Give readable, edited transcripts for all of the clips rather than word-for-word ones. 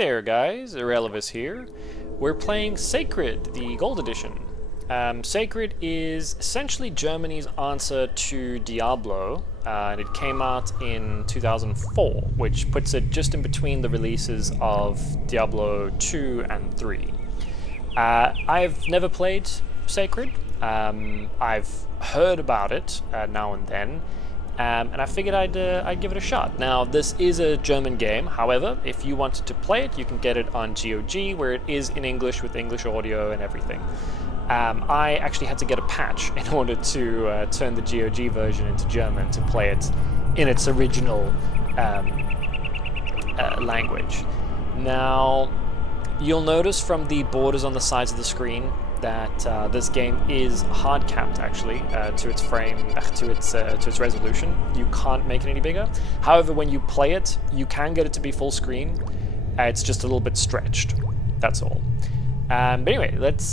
there guys, Irrelevus here. We're playing Sacred, the Gold Edition. Sacred is essentially Germany's answer to Diablo, and it came out in 2004, which puts it just in between the releases of Diablo 2 and 3. I've never played Sacred. I've heard about it now and then, and I figured I'd give it a shot. Now, this is a German game. However, if you wanted to play it, you can get it on GOG, where it is in English with English audio and everything. I actually had to get a patch in order to turn the GOG version into German to play it in its original language. Now, you'll notice from the borders on the sides of the screen that this game is hard capped actually to its to its resolution. You can't make it any bigger. However, when you play it, you can get it to be full screen. It's just a little bit stretched. That's all. But anyway, let's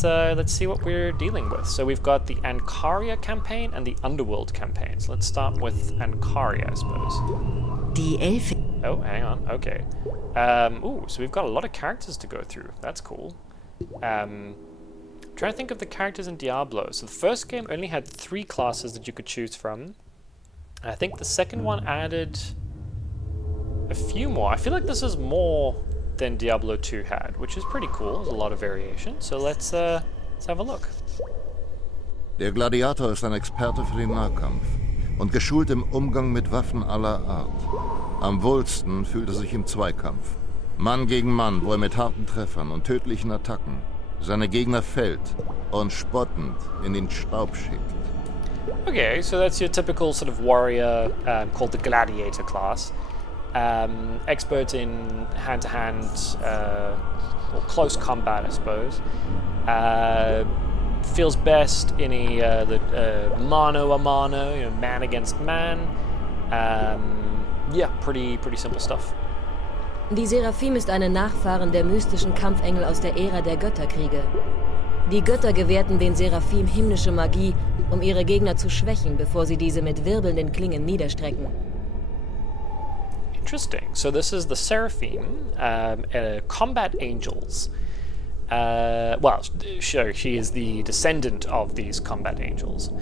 see what we're dealing with. So we've got the Ankaria campaign and the Underworld campaign. So let's start with Ankaria, I suppose. Die Elfe. Oh, hang on. Okay. Ooh, so we've got a lot of characters to go through. That's cool. Trying to think of the characters in Diablo. So the first game only had 3 classes that you could choose from. I think the second one added a few more. I feel like this is more than Diablo 2 had, which is pretty cool. There's a lot of variation. So let's have a look. Der Gladiator ist ein Experte für den Nahkampf und geschult im Umgang mit Waffen aller Art. Am wohlsten fühlt er sich im Zweikampf. Mann gegen Mann, wo er mit harten Treffern und tödlichen Attacken seine Gegner fällt und spottend in den Staub schickt. Okay, so that's your typical sort of warrior called the Gladiator class. Expert in hand-to-hand or close combat, I suppose. Feels best in the mano a mano, man against man. Yeah, pretty simple stuff. Die Seraphim ist eine Nachfahrin der mystischen Kampfengel aus der Ära der Götterkriege. Die Götter gewährten den Seraphim himmlische Magie, um ihre Gegner zu schwächen, bevor sie diese mit wirbelnden Klingen niederstrecken. Interesting. So this is the Seraphim, combat angels. Well, sure, she is the descendant of these combat angels.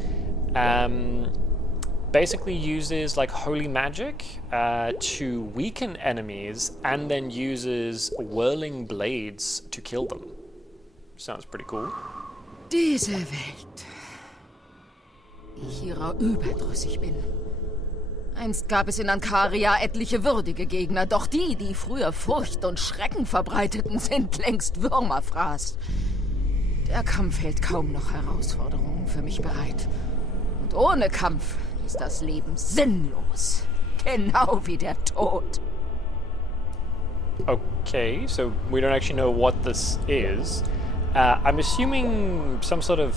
Basically uses like holy magic to weaken enemies and then uses whirling blades to kill them. Sounds pretty cool. Diese Welt, die ich ihrer überdrüssig bin. Einst gab es in Ankaria etliche würdige Gegner, doch die früher Furcht und Schrecken verbreiteten, sind längst Würmerfraß. Der Kampf hält kaum noch Herausforderungen für mich bereit. Und ohne Kampf ist das Leben sinnlos. Genau wie der Tod. Okay, so we don't actually know what this is. I'm assuming some sort of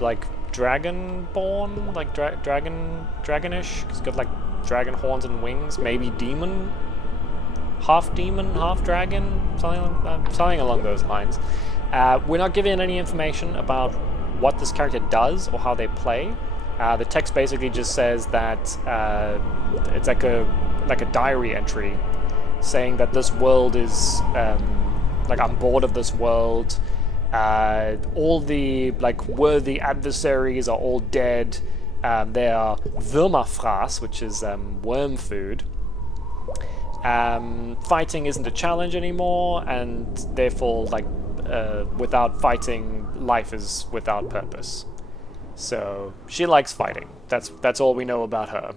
like dragonborn, like dragonish. It's got like dragon horns and wings. Maybe demon, half dragon, something along those lines. We're not given any information about what this character does or how they play. The text basically just says that it's like a diary entry saying that this world is like I'm bored of this world. All the like worthy adversaries are all dead. They are Würmerfraß, which is worm food. Fighting isn't a challenge anymore, and therefore, like without fighting, life is without purpose. So she likes fighting. That's all we know about her.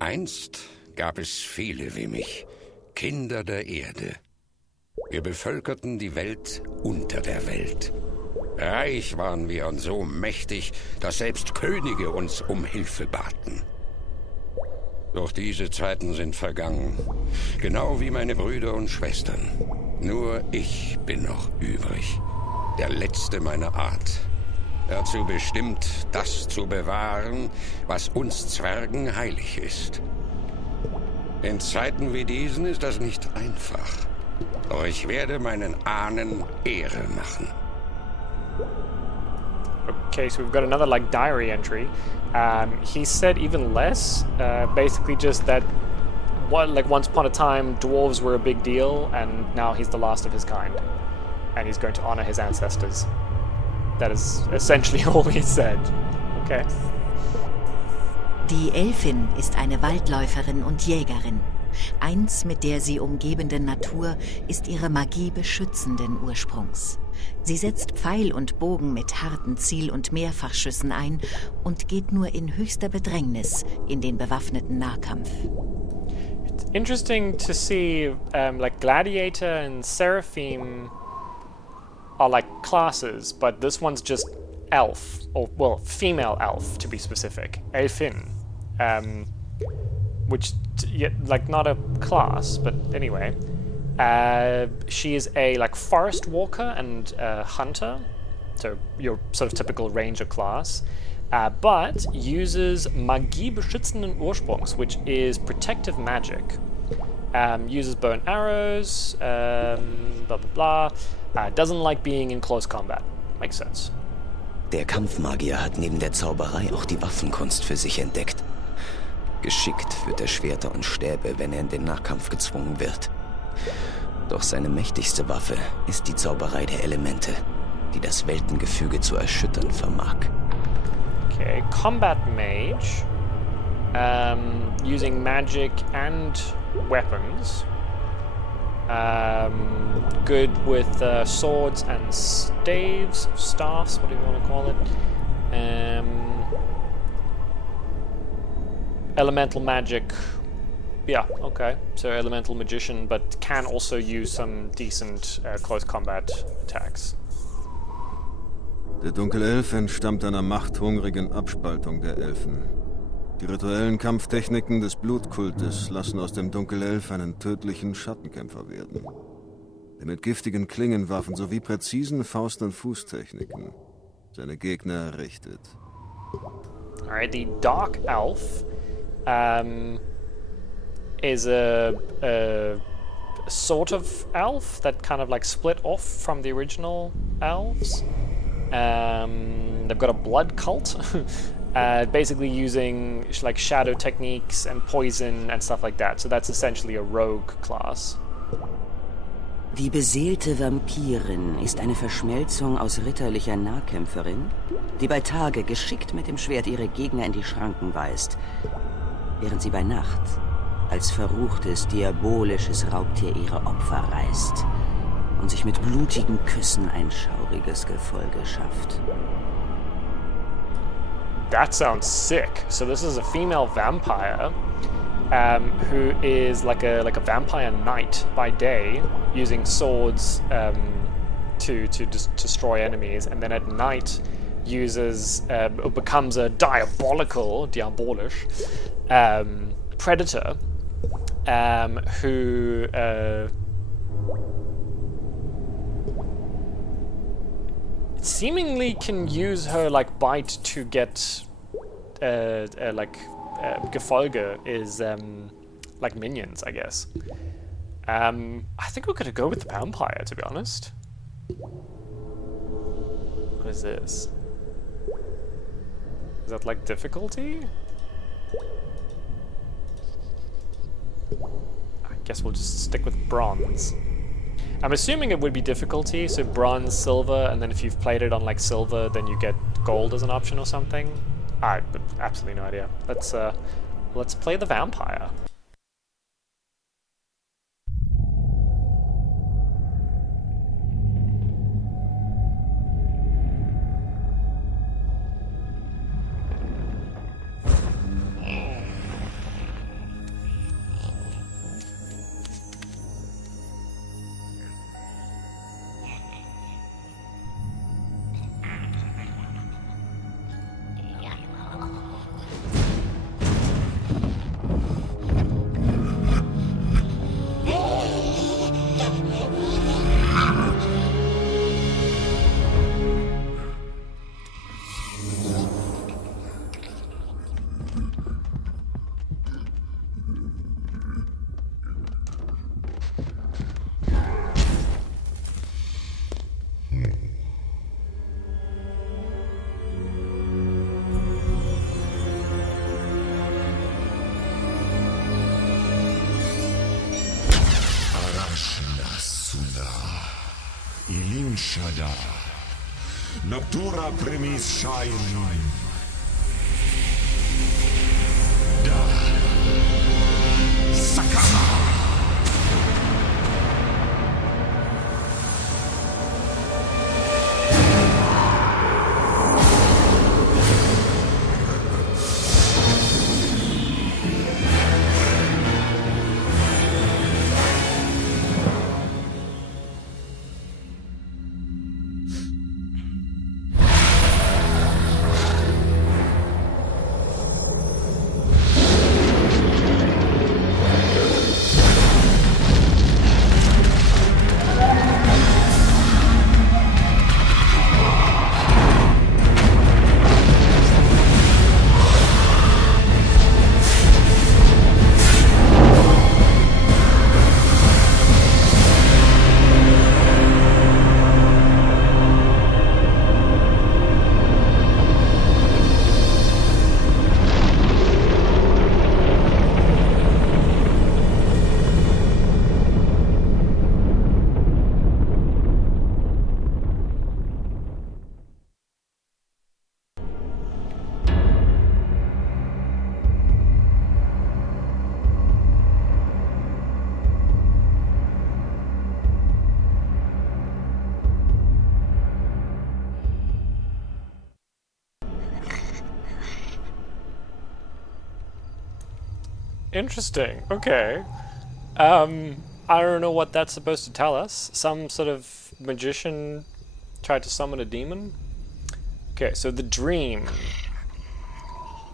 Einst gab es viele wie mich, Kinder der Erde. Wir bevölkerten die Welt unter der Welt. Reich waren wir und so mächtig, dass selbst Könige uns um Hilfe baten. Doch diese Zeiten sind vergangen, genau wie meine Brüder und Schwestern. Nur ich bin noch übrig, der Letzte meiner Art. Dazu bestimmt, das zu bewahren, was uns Zwergen heilig ist. In Zeiten wie diesen ist das nicht einfach. Doch ich werde meinen Ahnen Ehre machen. Okay, so we've got another like diary entry. He said even less, basically just that once upon a time, dwarves were a big deal, and now he's the last of his kind, and he's going to honor his ancestors. That is essentially all he said. Okay. Die Elfin ist eine Waldläuferin und Jägerin. Eins mit der sie umgebenden Natur ist ihre Magie beschützenden Ursprungs. Sie setzt Pfeil und Bogen mit harten Ziel- und Mehrfachschüssen ein und geht nur in höchster Bedrängnis in den bewaffneten Nahkampf. It's interesting to see like Gladiator and Seraphim are like classes, but this one's just elf, or well, female elf to be specific, Elfin, which like not a class, but anyway, she is a like forest walker and hunter, so your sort of typical ranger class, but uses Magie beschützenden Ursprungs, which is protective magic. Uses bow and arrows, blah blah blah. Doesn't like being in close combat. Makes sense. Der Kampfmagier hat neben der Zauberei auch die Waffenkunst für sich entdeckt. Geschickt führt er Schwerter und Stäbe, wenn er in den Nahkampf gezwungen wird. Doch seine mächtigste Waffe ist die Zauberei der Elemente, die das Weltengefüge zu erschüttern vermag. Okay, combat mage, using magic and weapons. Good with swords and staffs, what do you want to call it? Elemental magic. Yeah, okay. So elemental magician, but can also use some decent close combat attacks. Der Dunkelelf entstammt einer machthungrigen Abspaltung der Elfen. Die rituellen Kampftechniken des Blutkultes lassen aus dem Dunkelelf einen tödlichen Schattenkämpfer werden, der mit giftigen Klingenwaffen sowie präzisen Faust- und Fußtechniken seine Gegner richtet. Alright, the Dark Elf is a sort of elf that kind of like split off from the original elves. They've got a blood cult, basically using like shadow techniques and poison and stuff like that. So that's essentially a rogue class. Die beseelte Vampirin ist eine Verschmelzung aus ritterlicher Nahkämpferin, die bei Tage geschickt mit dem Schwert ihre Gegner in die Schranken weist, während sie bei Nacht als verruchtes, diabolisches Raubtier ihre Opfer reißt und sich mit blutigen Küssen ein schauriges Gefolge schafft. That sounds sick. So this is a female vampire who is like a vampire knight by day, using swords to destroy enemies, and then at night uses becomes a diabolisch predator who seemingly can use her like bite to get Gefolge is like minions, I guess. I think we're gonna go with the vampire, to be honest. What is this? Is that like difficulty? I guess we'll just stick with bronze. I'm assuming it would be difficulty, so bronze, silver, and then if you've played it on like silver, then you get gold as an option or something. I have absolutely no idea. Let's play the vampire. Nun Shada. Noctura premis Shine. Da. Sakama. Interesting. Okay. I don't know what that's supposed to tell us. Some sort of magician tried to summon a demon? Okay, so the dream.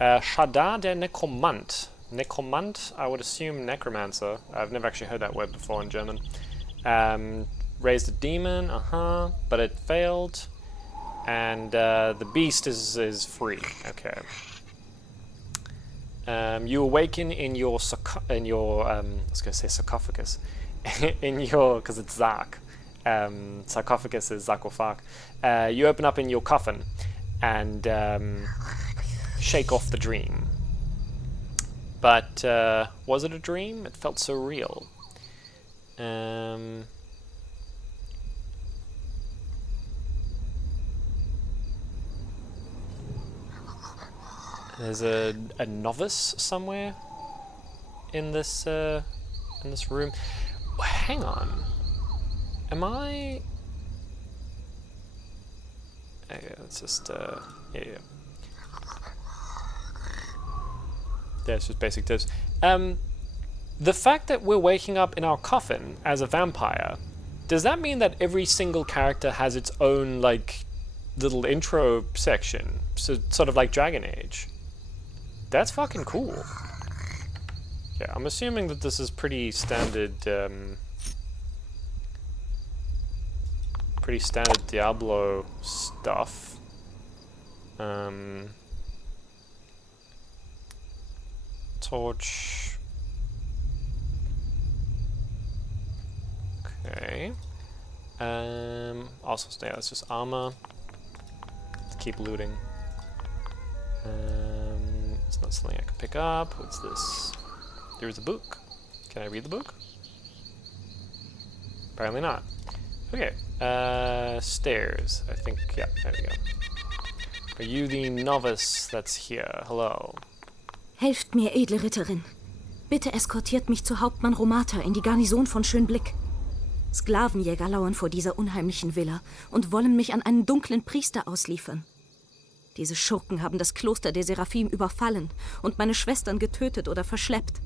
Shada der Nekromant. Nekromant, I would assume necromancer. I've never actually heard that word before in German. Raised a demon, but it failed. And the beast is free. Okay. You awaken in your I was going to say sarcophagus, in your, because it's Sark. Sarcophagus is sarcophag. You open up in your coffin and shake off the dream. But was it a dream? It felt so real. There's a novice somewhere in this room. Hang on. Am I? Okay, let's just yeah. Yeah, it's just basic tips. The fact that we're waking up in our coffin as a vampire, does that mean that every single character has its own like little intro section? So sort of like Dragon Age. That's fucking cool. Yeah, I'm assuming that this is pretty standard Diablo stuff. Torch. Okay. Also, yeah, it's just armor. Let's keep looting. It's not something I can pick up. What's this? There's a book. Can I read the book? Apparently not. Okay. Stairs. I think, yeah, there we go. Are you the novice that's here? Hello. Helft mir, edle Ritterin. Bitte eskortiert mich zu Hauptmann Romata in die Garnison von Schönblick. Sklavenjäger lauern vor dieser unheimlichen Villa und wollen mich an einen dunklen Priester ausliefern. Diese Schurken haben das Kloster der Seraphim überfallen und meine Schwestern getötet oder verschleppt.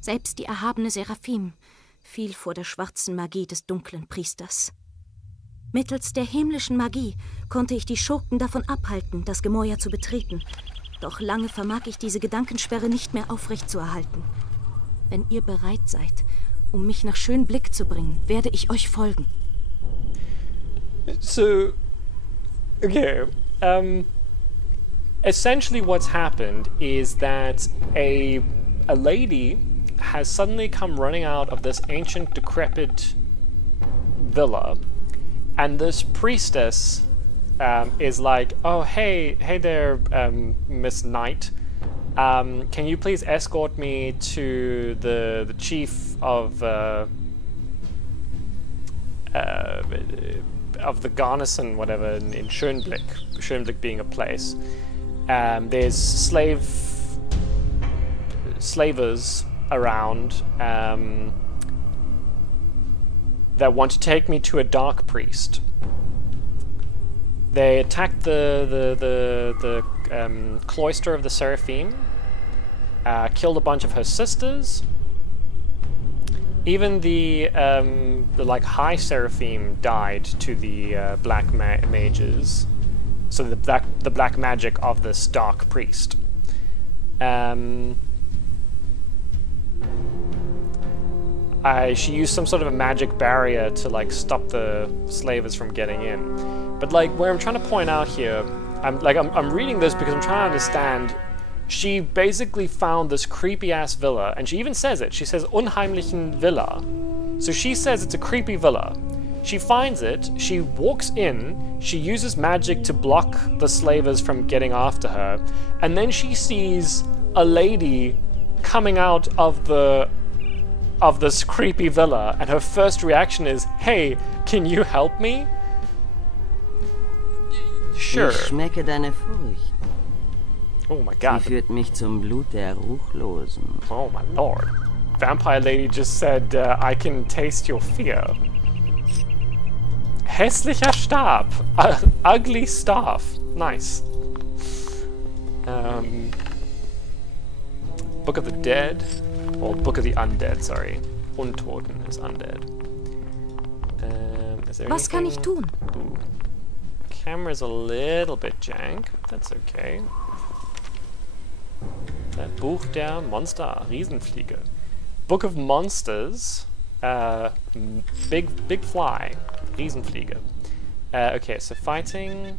Selbst die erhabene Seraphim fiel vor der schwarzen Magie des dunklen Priesters. Mittels der himmlischen Magie konnte ich die Schurken davon abhalten, das Gemäuer zu betreten. Doch lange vermag ich diese Gedankensperre nicht mehr aufrechtzuerhalten. Wenn ihr bereit seid, um mich nach Schönblick zu bringen, werde ich euch folgen. So, okay, essentially what's happened is that a lady has suddenly come running out of this ancient decrepit villa, and this priestess is like, oh hey there, Miss Knight, can you please escort me to the chief of the garrison, whatever, in Schönblick. Schönblick being a place. There's slavers around that want to take me to a dark priest. They attacked the cloister of the Seraphim, killed a bunch of her sisters. Even the like high Seraphim died to the black mages. So the black magic of this dark priest. She used some sort of a magic barrier to like stop the slavers from getting in. But like where I'm trying to point out here, I'm reading this because I'm trying to understand. She basically found this creepy ass villa, and she even says it. She says unheimlichen Villa. So she says it's a creepy villa. She finds it, she walks in, she uses magic to block the slavers from getting after her, and then she sees a lady coming out of this creepy villa, and her first reaction is, "Hey, can you help me?" Sure. Ich schmecke deine Furcht. Oh my god. Sie führt mich zum Blut der Ruchlosen. Oh my lord. Vampire lady just said, I can taste your fear. Hässlicher Stab. Ugly staff. Nice. Book of the Dead. Or Book of the Undead, sorry. Untoten is undead. Is there Was kann ich tun? Ooh. Camera's a little bit jank. That's okay. Buch der Monster, Riesenfliege. Book of Monsters, big fly, Riesenfliege. Okay, so fighting.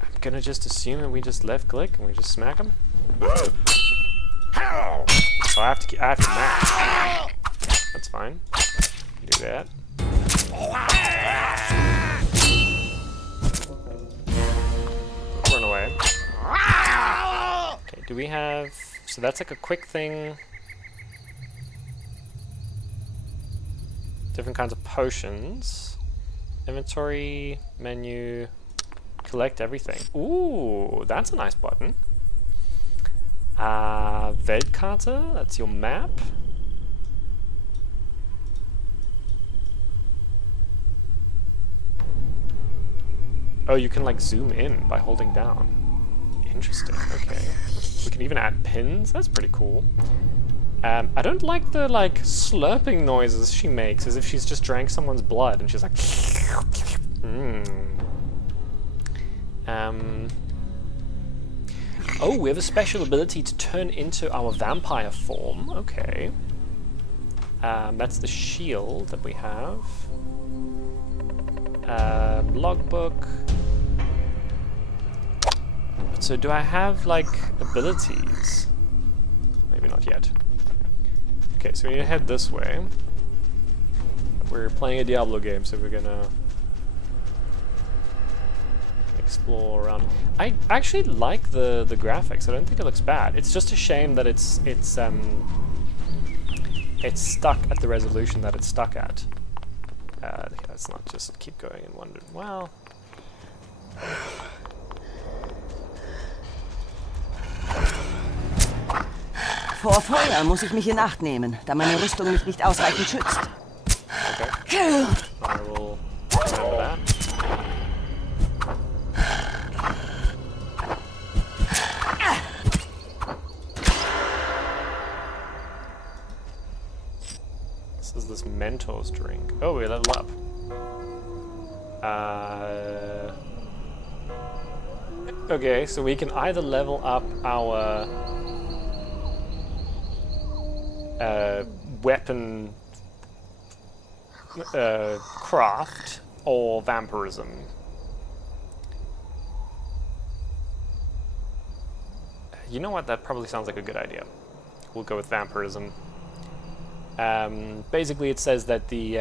I'm gonna just assume that we just left click and we just smack him. Oh, I have to match. That's fine. Do that. Run away. Okay, do we have... So that's like a quick thing. Different kinds of potions. Inventory, menu, collect everything. Ooh, that's a nice button. Weltkarte, that's your map. Oh, you can like zoom in by holding down. Interesting, okay. We can even add pins, that's pretty cool. I don't like the like slurping noises she makes as if she's just drank someone's blood and she's like Oh, we have a special ability to turn into our vampire form, okay. That's the shield that we have. Logbook. So do I have like abilities? Maybe not yet. Okay, so we need to head this way. We're playing a Diablo game, so we're gonna explore around. I actually like the graphics. I don't think it looks bad. It's just a shame that it's stuck at the resolution that it's stuck at. Let's not just keep going and wonder. Well. Vor Feuer muss ich mich in Acht nehmen, da meine Rüstung mich nicht ausreichend schützt. Okay. I will remember that. This is this Mentos drink. Oh, we level up. Okay, so we can either level up our weapon craft or vampirism. You know what? That probably sounds like a good idea. We'll go with vampirism. Basically, it says that the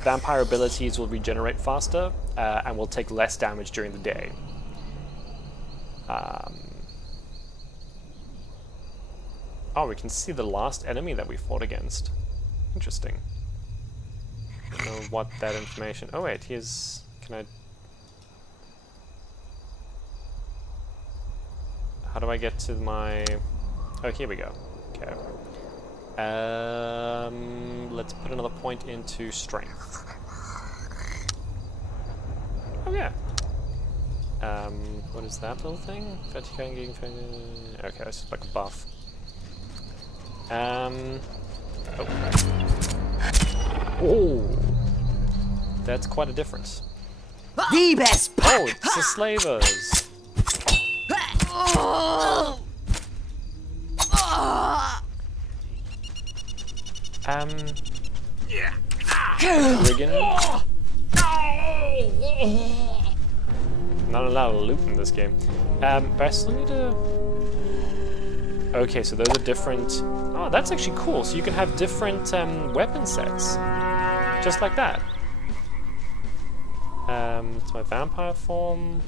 vampire abilities will regenerate faster and will take less damage during the day. Oh, we can see the last enemy that we fought against. Interesting. don't know what that information... Oh wait, here's... Can I... How do I get to my... Oh, here we go. Okay. Let's put another point into strength. Oh yeah. What is that little thing? Okay, it's like a buff. Oh, that's quite a difference. Diebespack! Oh, it's the slavers. Riggin. Not allowed to loot in this game. But I still need to... Okay, so those are different... Oh, that's actually cool. So you can have different weapon sets. Just like that. It's my vampire form.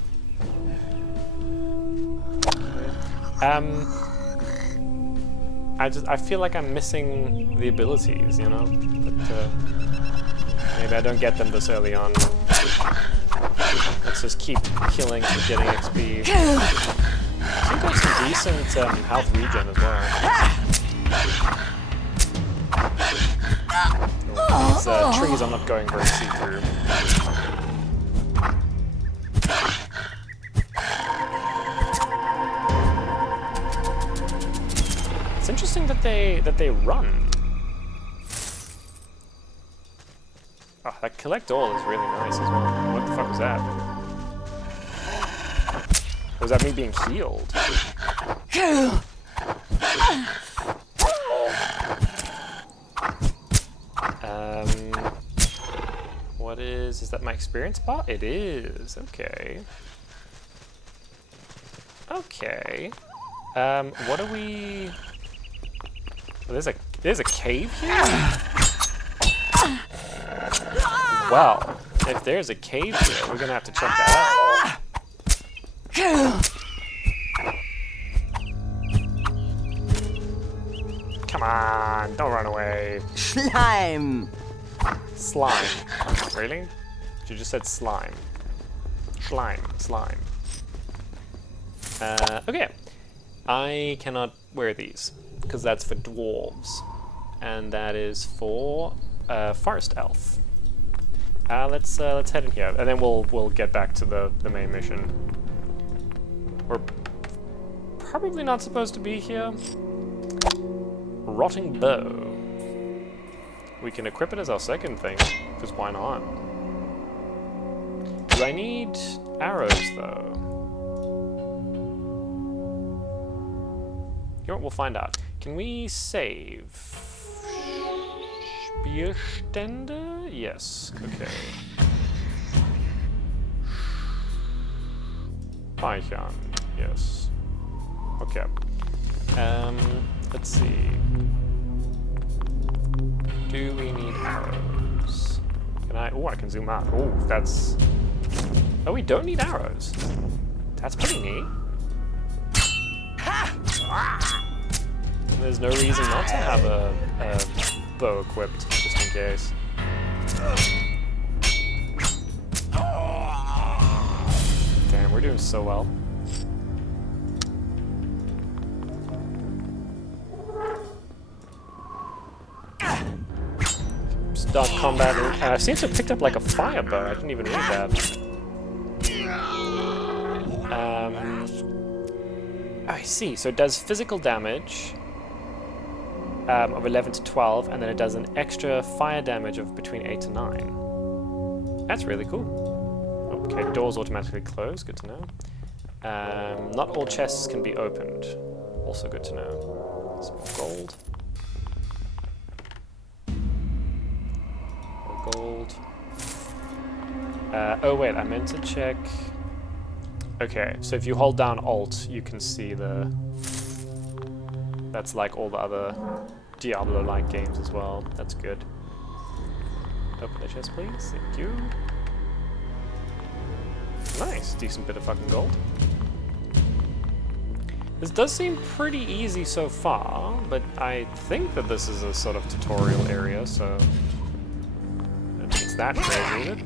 I feel like I'm missing the abilities, you know? But, maybe I don't get them this early on. Let's just keep killing and getting XP. Seems like some decent health regen as well. These trees I'm not going very see-through. It's interesting that they run. Oh, that collect all is really nice as well. What the fuck was that? Was that me being healed? What is that my experience bar? It is, okay. Okay. What are we... Oh, there's a cave here? Well, if there's a cave here, we're gonna have to check that out. Come on, don't run away. Slime! Slime. Really? You just said slime. Slime. Okay. I cannot wear these, because that's for dwarves. And that is for forest elf. Let's head in here, and then we'll get back to the main mission. We're probably not supposed to be here. Rotting bow. We can equip it as our second thing, because why not? Do I need arrows though? You know what? We'll find out. Can we save? Spielstände? Yes. Okay. Speichern. Yes. Okay. Let's see. Do we need arrows? Can I? Oh, I can zoom out. Oh, that's... Oh, we don't need arrows. That's pretty neat. There's no reason not to have a bow equipped, just in case. Damn, we're doing so well. Start combat, and I seem to have picked up like a fire bow. I didn't even read that. I see. So it does physical damage of 11 to 12, and then it does an extra fire damage of between 8 to 9. That's really cool. Okay, doors automatically close. Good to know. Not all chests can be opened. Also good to know. Some more gold. More gold. Oh wait, I meant to check. Okay, so if you hold down Alt, you can see the... That's like all the other Diablo-like games as well. That's good. Open the chest, please. Thank you. Nice. Decent bit of fucking gold. This does seem pretty easy so far, but I think that this is a sort of tutorial area, so... I don't that crazy, is it?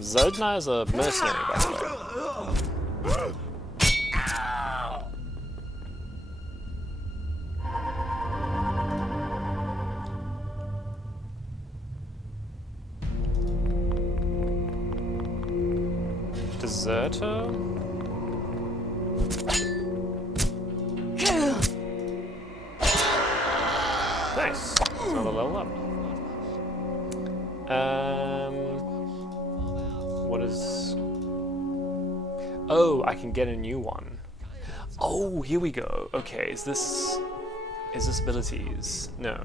Söldner is a mercenary, by the way. Deserter? Nice. That's another level up. What is... Oh, I can get a new one. Oh, here we go. Okay, is this abilities? No.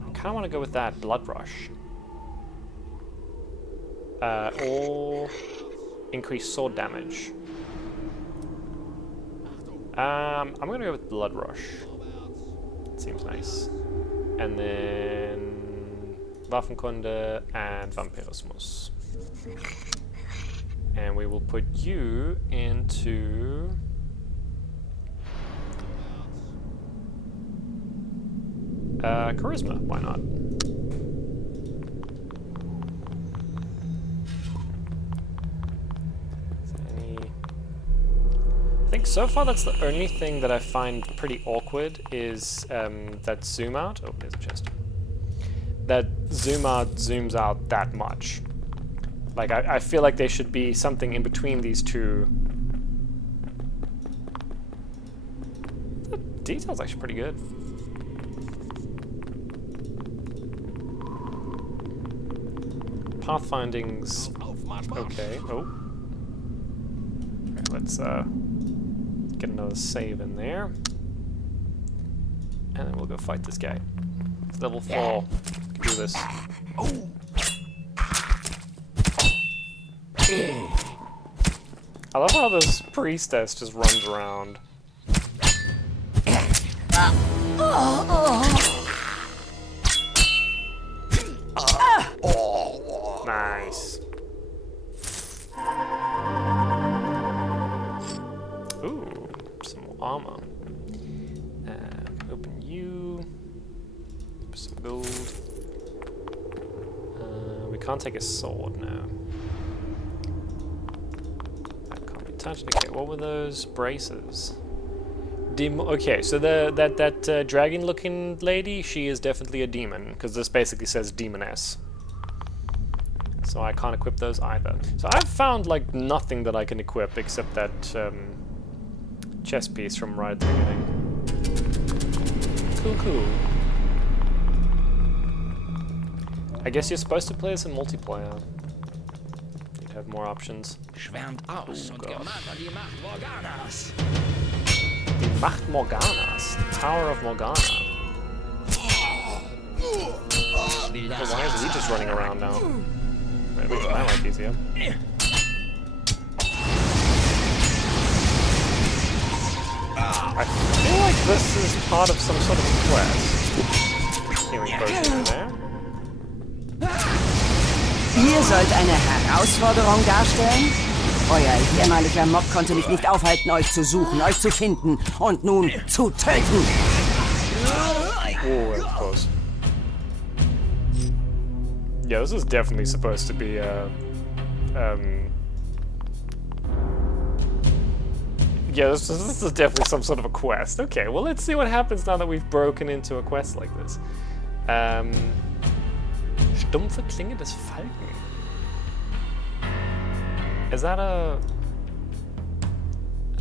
I kind of want to go with that Blood Rush. Or increase sword damage. I'm gonna go with Blood Rush. Seems nice. And then Waffenkunde and Vampirismus. And we will put you into Charisma, why not? I think so far that's the only thing that I find pretty awkward is that zoom out. Oh, there's a chest. That zoom out zooms out that much. Like, I feel like there should be something in between these two. The detail's actually pretty good. Pathfinding's okay. Oh. Okay, let's get another save in there. And then we'll go fight this guy. It's level 4. We can do this. I love how this priestess just runs around. Nice. Ooh, some more armor. Open you. Some gold. We can't take a sword now. That can't be touched. Okay, what were those braces? Okay, so that dragon-looking lady, she is definitely a demon, because this basically says demoness. So I can't equip those either. So I've found like nothing that I can equip except that chest piece from right at the beginning. Cool, cool. I guess you're supposed to play this in multiplayer. You'd have more options. Die Macht Morganas. Tower of Morgana. Well, why is he just running around now? It makes my life easier. I feel like this is part of some sort of quest. Healing potion in there. Ihr sollt eine Herausforderung darstellen? Euer jämmerlicher Mob konnte mich nicht aufhalten, euch zu suchen, euch zu finden und nun zu töten. Oh, that was close. Yeah, this is definitely supposed to be yeah, this is definitely some sort of a quest. Okay, well, let's see what happens now that we've broken into a quest like this. Stumpfe Klinge des Falken. Is that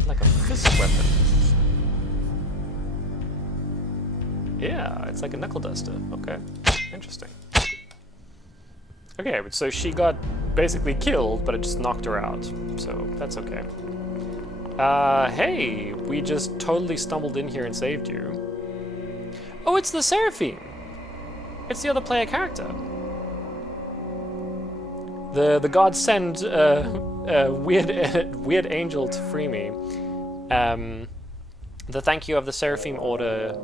like a fist weapon? Yeah, it's like a knuckle duster. Okay, interesting. Okay, so she got basically killed, but it just knocked her out. So that's okay. Hey, we just totally stumbled in here and saved you. Oh, it's the Seraphim. It's the other player character. The gods send weird angel to free me. The thank you of the Seraphim Order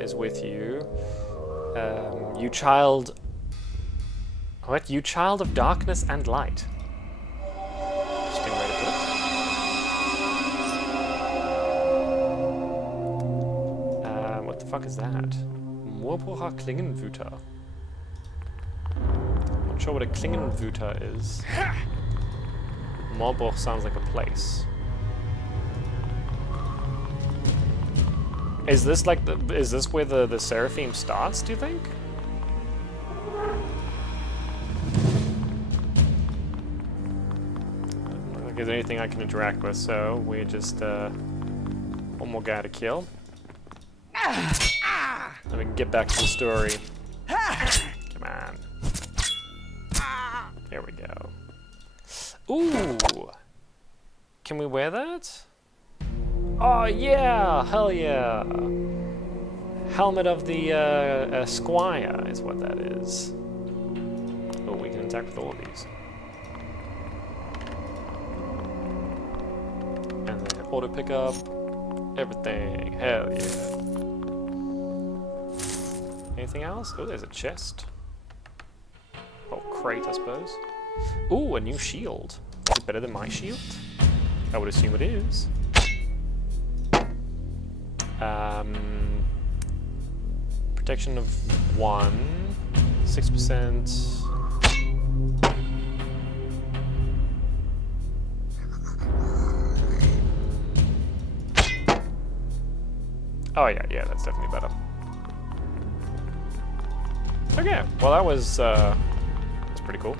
is with you. You child. What? You child of darkness and light. Interesting way to put it. What the fuck is that? Moorbrucher Klingenwüter. Not sure what a Klingenwüter is. Moorbruch sounds like a place. Is this like is this where the Seraphim starts, do you think? Doesn't look like there's anything I can interact with, so we just one more guy to kill. Then we can get back to the story. Come on. There we go. Ooh! Can we wear that? Oh yeah! Hell yeah! Helmet of the Squire is what that is. Oh, we can attack with all of these. And then auto pick up everything. Hell yeah! Anything else? Oh, there's a chest. Oh, crate, I suppose. Ooh, a new shield. Is it better than my shield? I would assume it is. Protection of 1, 6%. Oh yeah, that's definitely better. Okay, well that was that's pretty cool.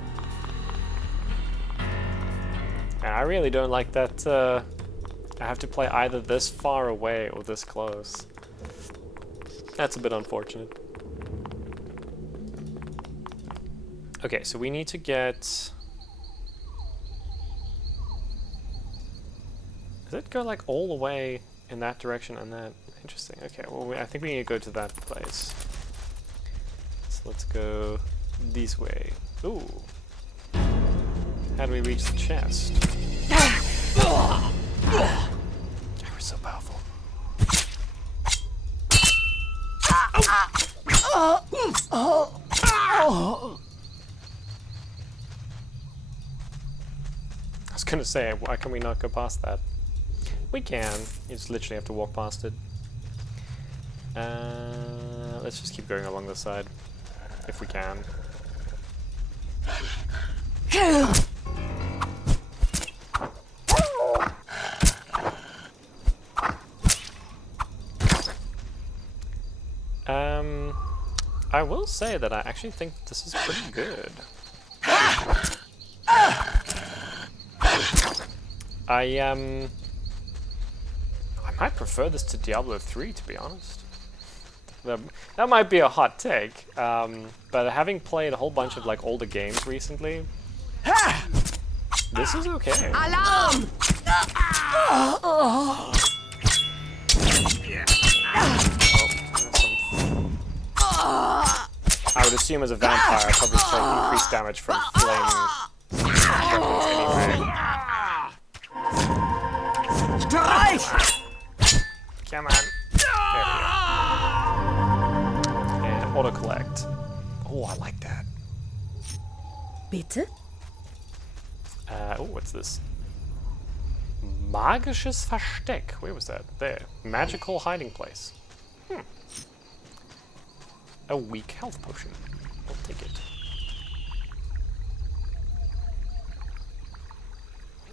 And I really don't like that I have to play either this far away or this close. That's a bit unfortunate. Okay, so we need to get... Does it go like all the way in that direction and that? Interesting. Okay, well I think we need to go to that place. So let's go this way. Ooh. How do we reach the chest? We're so powerful. I was gonna say, why can we not go past that? We can. You just literally have to walk past it. Let's just keep going along this side, if we can. I will say that I actually think this is pretty good. I might prefer this to Diablo 3, to be honest. That might be a hot take, but having played a whole bunch of like older games recently, this is okay. Alarm! I would assume as a vampire, I probably take increased damage from flame weapons anyway. Come on. There we go. And auto collect. Oh, I like that. Bitte? Oh, what's this? Magisches Versteck. Where was that? There. Magical hiding place. A weak health potion. I'll take it.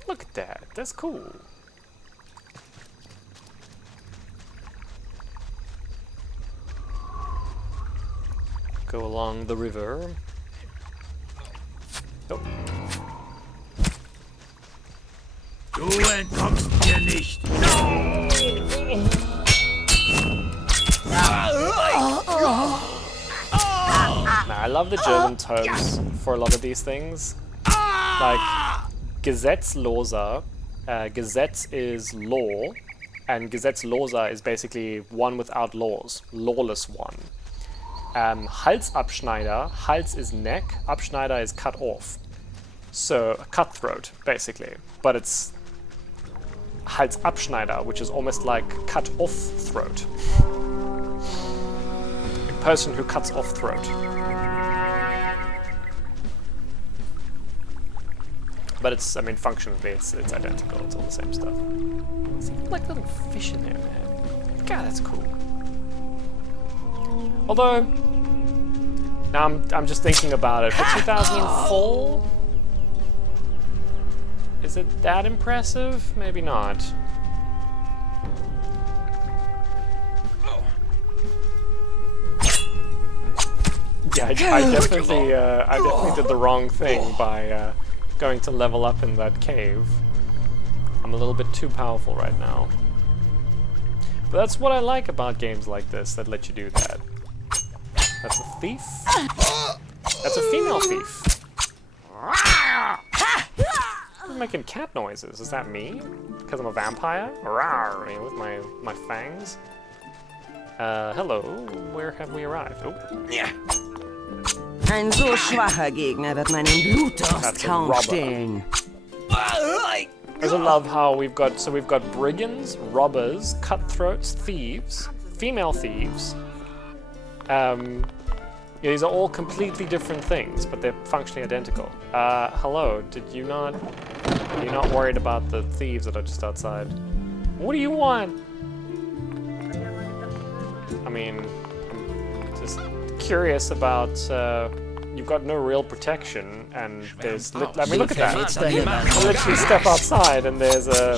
Look at that. That's cool. Go along the river. Oh. Du entkommst mir nicht. I love the German terms for a lot of these things. Like, Gesetzloser, Gesetz is law, and Gesetzloser is basically one without laws, lawless one. Halsabschneider, Hals is neck, Abschneider is cut off. So, cutthroat, basically. But it's Halsabschneider, which is almost like cut off throat. A person who cuts off throat. But it's, I mean, functionally it's identical. It's all the same stuff. See, like little fish in there, man. God, that's cool. Although, now I'm just thinking about it. For 2004, is it that impressive? Maybe not. Yeah, I definitely did the wrong thing by going to level up in that cave. I'm a little bit too powerful right now. But that's what I like about games like this that let you do that. That's a thief? That's a female thief. I'm making cat noises. Is that me? Because I'm a vampire? Rawr, you know, with my fangs. Hello. Where have we arrived? Oh. Yeah. Ein so schwacher Gegner wird meinen Blutdurst kaum stillen. I also love how we've got brigands, robbers, cutthroats, thieves, female thieves. Yeah, these are all completely different things, but they're functionally identical. Hello, are you not worried about the thieves that are just outside? What do you want? I mean, I'm just curious about, you've got no real protection, and there's, I mean, look at that. I literally step outside, and there's a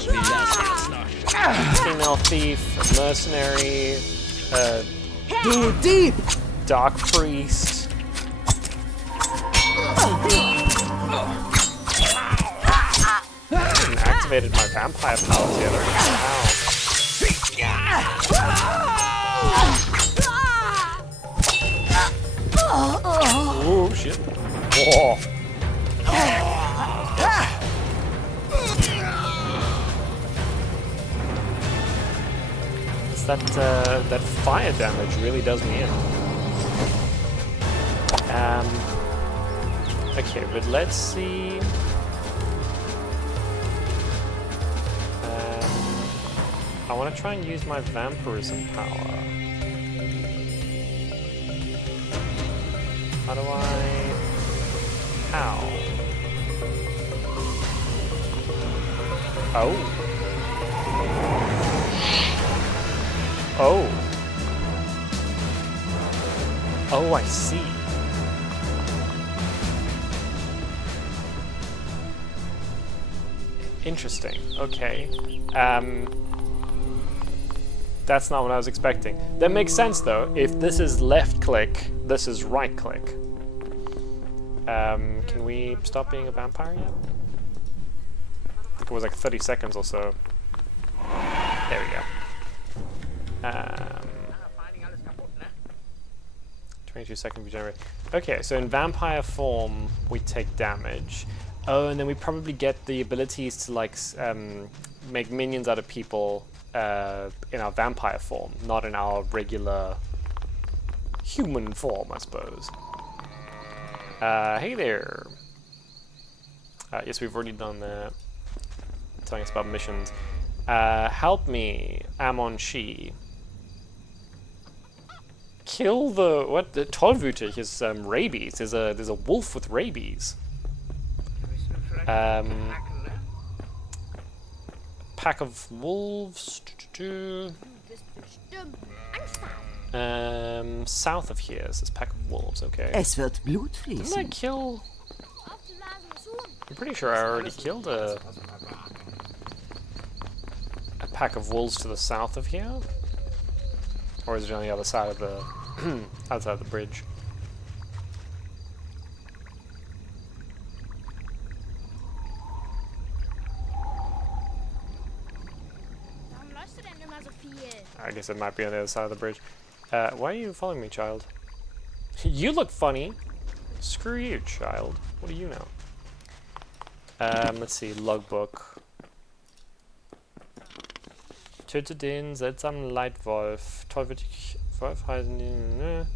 female thief, a mercenary, dark priest. I haven't activated my vampire powers yet. Oh shit. Whoa. That fire damage really does me in. Okay, but let's see. I want to try and use my vampirism power. How do I... How? Oh. Oh. Oh, I see. Interesting. Okay. That's not what I was expecting. That makes sense though. If this is left click, this is right click. Can we stop being a vampire yet? I think it was like 30 seconds or so. There we go. 22 seconds regenerate. Okay, so in vampire form, we take damage. Oh, and then we probably get the abilities to like make minions out of people in our vampire form, not in our regular human form, I suppose. Hey there. Yes, we've already done that. Telling us about missions. Help me, Amon Shi. Kill the what? The Tollwütig is rabies. There's a wolf with rabies. Pack of wolves. South of here is this pack of wolves. Okay. Es wird Blut fließen. Didn't I kill? I'm pretty sure I already killed a pack of wolves to the south of here, or is it on the other side of the outside of the bridge? I guess it might be on the other side of the bridge. Why are you following me, child? You look funny. Screw you, child. What do you know? Let's see, logbook. Töte den seltsamen Leitwolf. Tollwütig Wolf heißen die, ne?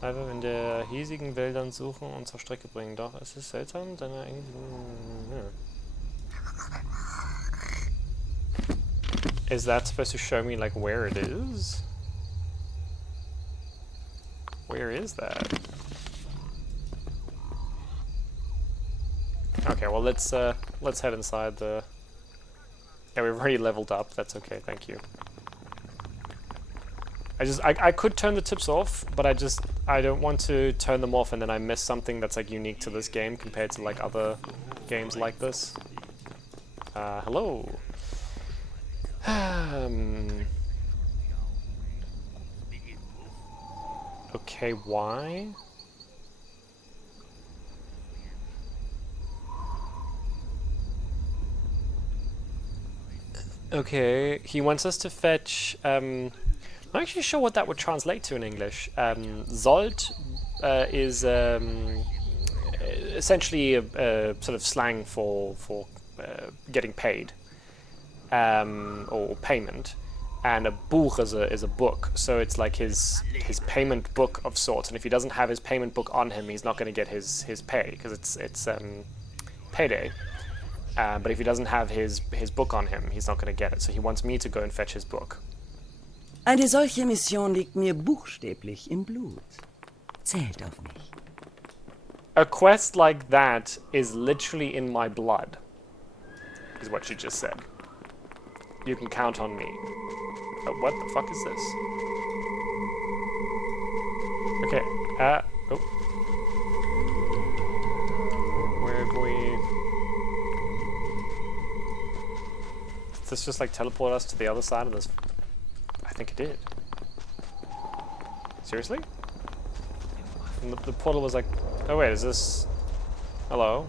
Einfach in der hiesigen Wäldern suchen und zur Strecke bringen. Doch, es ist seltsam, denn er irgendwie... Ne. Is that supposed to show me, like, where it is? Where is that? Okay, Okay, well let's head inside the... Yeah, we've already leveled up. That's okay, thank you. I could turn the tips off, but I don't want to turn them off and then I miss something that's like unique to this game compared to like other games like this. Hello. Okay, why? Okay, he wants us to fetch, I'm not actually sure what that would translate to in English. Sold is essentially a sort of slang for getting paid, or payment. And a Buch is a book, so it's like his payment book of sorts. And if he doesn't have his payment book on him, he's not going to get his pay because it's payday. But if he doesn't have his book on him, he's not going to get it. So he wants me to go and fetch his book. Eine solche Mission liegt mir buchstäblich im Blut. Zählt auf mich. A quest like that is literally in my blood, is what she just said. You can count on me. Oh, what the fuck is this? Okay, oh. Where have we... Did this just like teleport us to the other side of this? I think it did. Seriously? And the portal was like... Oh wait, is this... Hello?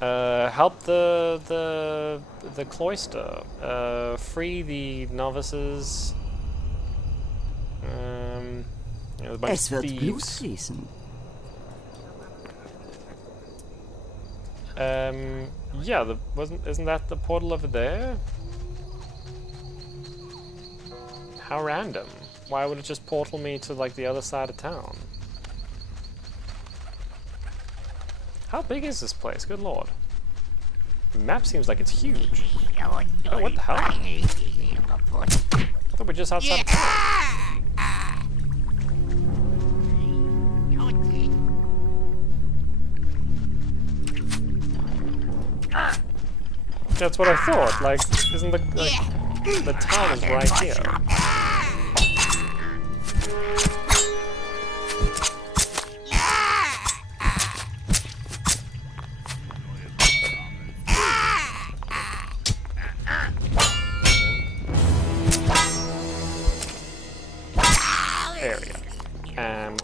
Help the cloister. Free the novices. You know, a bunch Es of wird thieves. Blut fließen. Yeah, isn't that the portal over there? How random. Why would it just portal me to like the other side of town? How big is this place? Good lord. The map seems like it's huge. Oh, what the hell? I thought we were just outside of town. That's what I thought. Like, isn't the town is right here?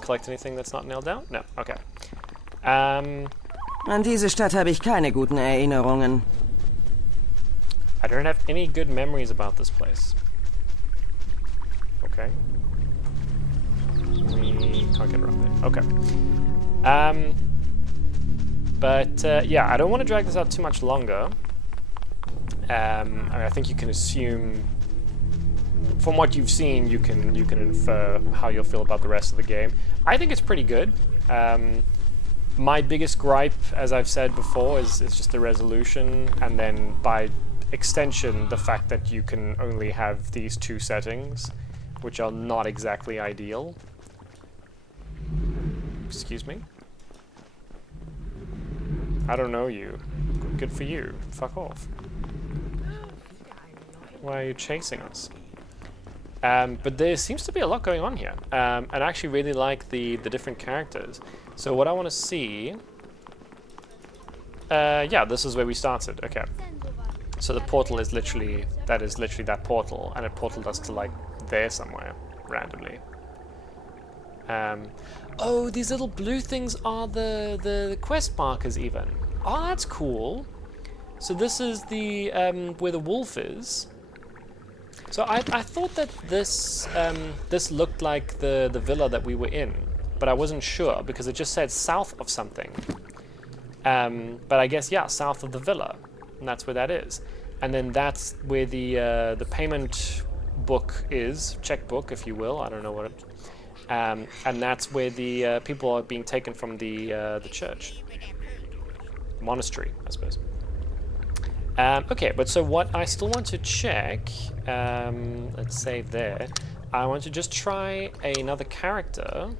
Collect anything that's not nailed down? No. Okay. An diese Stadt habe ich keine guten Erinnerungen. I don't have any good memories about this place. Okay. We can't get around there. Okay. But yeah, I don't want to drag this out too much longer. I mean, I think you can assume, from what you've seen, you can infer how you'll feel about the rest of the game. I think it's pretty good. My biggest gripe, as I've said before, is just the resolution, and then by extension, the fact that you can only have these two settings, which are not exactly ideal. Excuse me? I don't know you. Good for you. Fuck off. Why are you chasing us? But there seems to be a lot going on here, and I actually really like the different characters. So what I want to see... yeah, this is where we started, okay. So the portal is literally, that portal, and it portaled us to like there somewhere, randomly. Oh, these little blue things are the quest markers even. Oh, that's cool. So this is the, where the wolf is. So I thought that this this looked like the villa that we were in, but I wasn't sure because it just said south of something. But I guess, yeah, south of the villa, and that's where that is. And then that's where the payment book is, checkbook, if you will. I don't know what it. And that's where the people are being taken from the church, monastery, I suppose. Okay, but so what I still want to check, let's save there. I want to just try another character.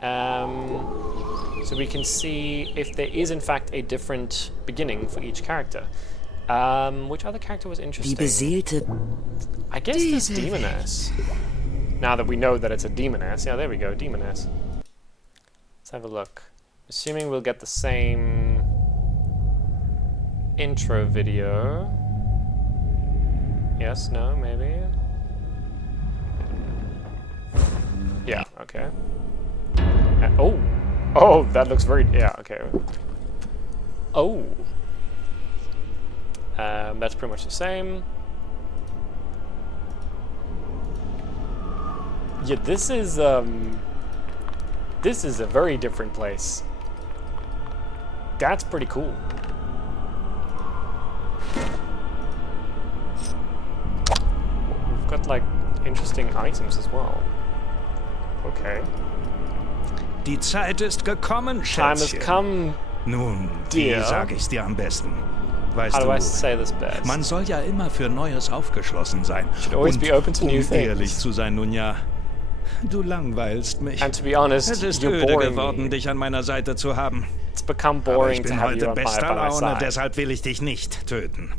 So we can see if there is in fact a different beginning for each character. Which other character was Die interesting? beseelte I guess this demoness. Now that we know that it's a demoness. Yeah, there we go, demoness. Let's have a look. Assuming we'll get the same intro video. Yes, no, maybe. Yeah, okay. Oh, that looks very, yeah, okay. Oh. That's pretty much the same. Yeah, this is a very different place. That's pretty cool. We've got like interesting items as well. Okay. Die Zeit ist gekommen, Time has Schätzchen. come. Nun, Dear. wie sage ich's dir am besten? Weißt How do I du, say this best? man soll ja immer für Neues aufgeschlossen sein. Should always Und be open to new um ehrlich things. zu sein, nun ja, du langweilst mich. And to be honest, Es ist you're öde boring geworden, me. dich an meiner Seite zu haben. It's become Aber boring ich to bin have you heute on bester by my Laune, side. deshalb will ich dich nicht töten.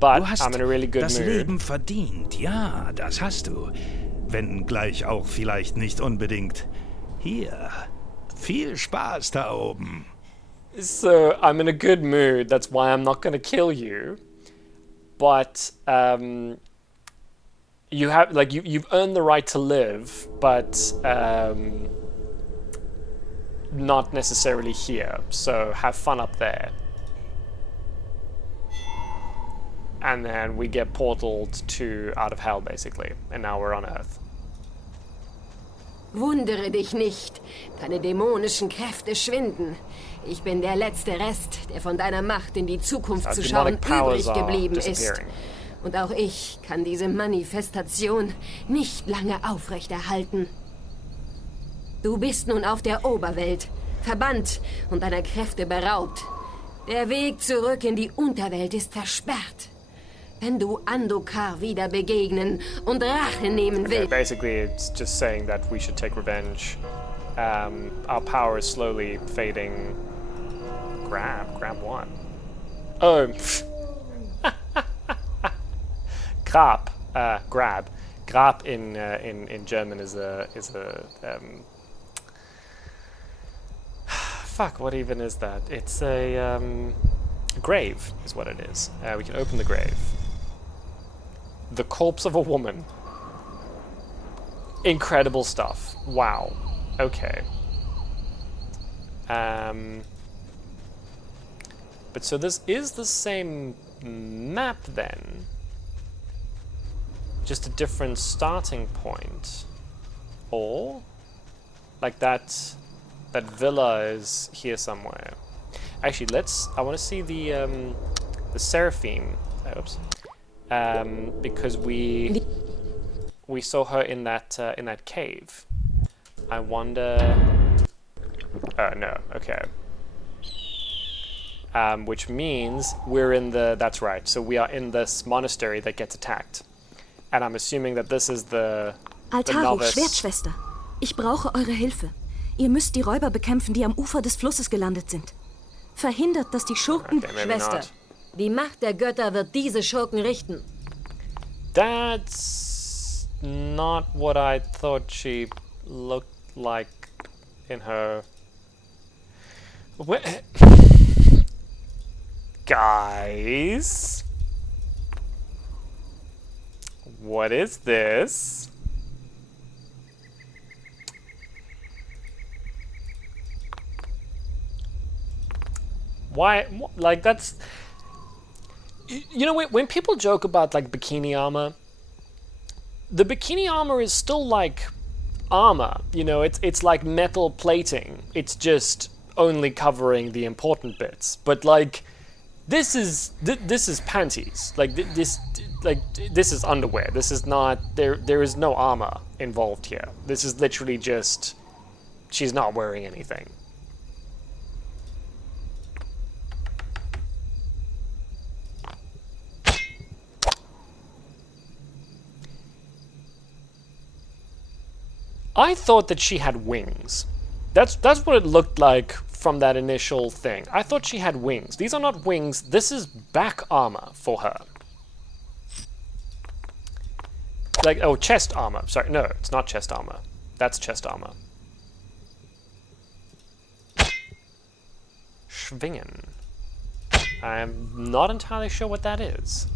But Du hast I'm in a really good das mood. Leben verdient, ja, das hast du. Wenn gleich auch vielleicht nicht unbedingt. Hier, viel Spaß da oben. So I'm in a good mood. That's why I'm not going to kill you. But you have like you've earned the right to live, but not necessarily here. So have fun up there. And then we get portaled to out of hell, basically, and now we're on Earth. Wundere dich nicht. Deine dämonischen Kräfte schwinden. Ich bin der letzte Rest, der von deiner Macht in die Zukunft zu schauen übrig geblieben ist. Und auch ich kann diese Manifestation nicht lange aufrechterhalten. Du bist nun auf der Oberwelt, verbannt und deiner Kräfte beraubt. Der Weg zurück in die Unterwelt ist versperrt. Wenn du Andokar wieder begegnen und Rache nehmen willst. Basically, it's just saying that we should take revenge. Our power is slowly fading. Grab what? Oh, grab, grab. Grab in German is a fuck. What even is that? It's a grave, is what it is. We can open the grave. The corpse of a woman. Incredible stuff. Wow. Okay. But so this is the same map then. Just a different starting point. Or like that villa is here somewhere. Actually, I want to see the Seraphim. Oops. Because we saw her in that cave. I wonder. Oh no. Okay. Which means we're in the. That's right. So we are in this monastery that gets attacked, and I'm assuming that this is the Altaro, novice. Schwertschwester. Ich brauche eure Hilfe. Ihr müsst die Räuber bekämpfen, die am Ufer des Flusses gelandet sind. Verhindert, dass die Schurken... Okay, maybe Schwester, not. die Macht der Götter wird diese Schurken richten. That's not what I thought she looked like in her. Guys, what is this? Why? Like that's. You know, when people joke about like bikini armor, the bikini armor is still like armor. You know, it's like metal plating. It's just only covering the important bits. But like, this is panties. Like this is underwear. This is not there is no armor involved here. This is literally just she's not wearing anything. I thought that she had wings. That's what it looked like from that initial thing. I thought she had wings. These are not wings. This is back armor for her. Like, oh, chest armor. Sorry, no, it's not chest armor. That's chest armor. Schwingen. I'm not entirely sure what that is.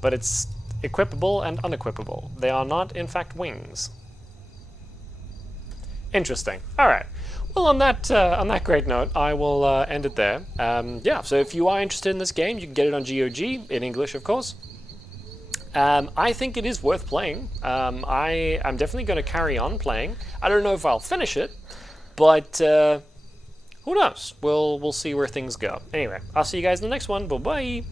But it's equipable and unequipable. They are not, in fact, wings. Interesting. All right. Well, on that great note, I will end it there. Yeah, so if you are interested in this game, you can get it on GOG, in English, of course. I think it is worth playing. I'm definitely going to carry on playing. I don't know if I'll finish it, but who knows? We'll see where things go. Anyway, I'll see you guys in the next one. Bye-bye!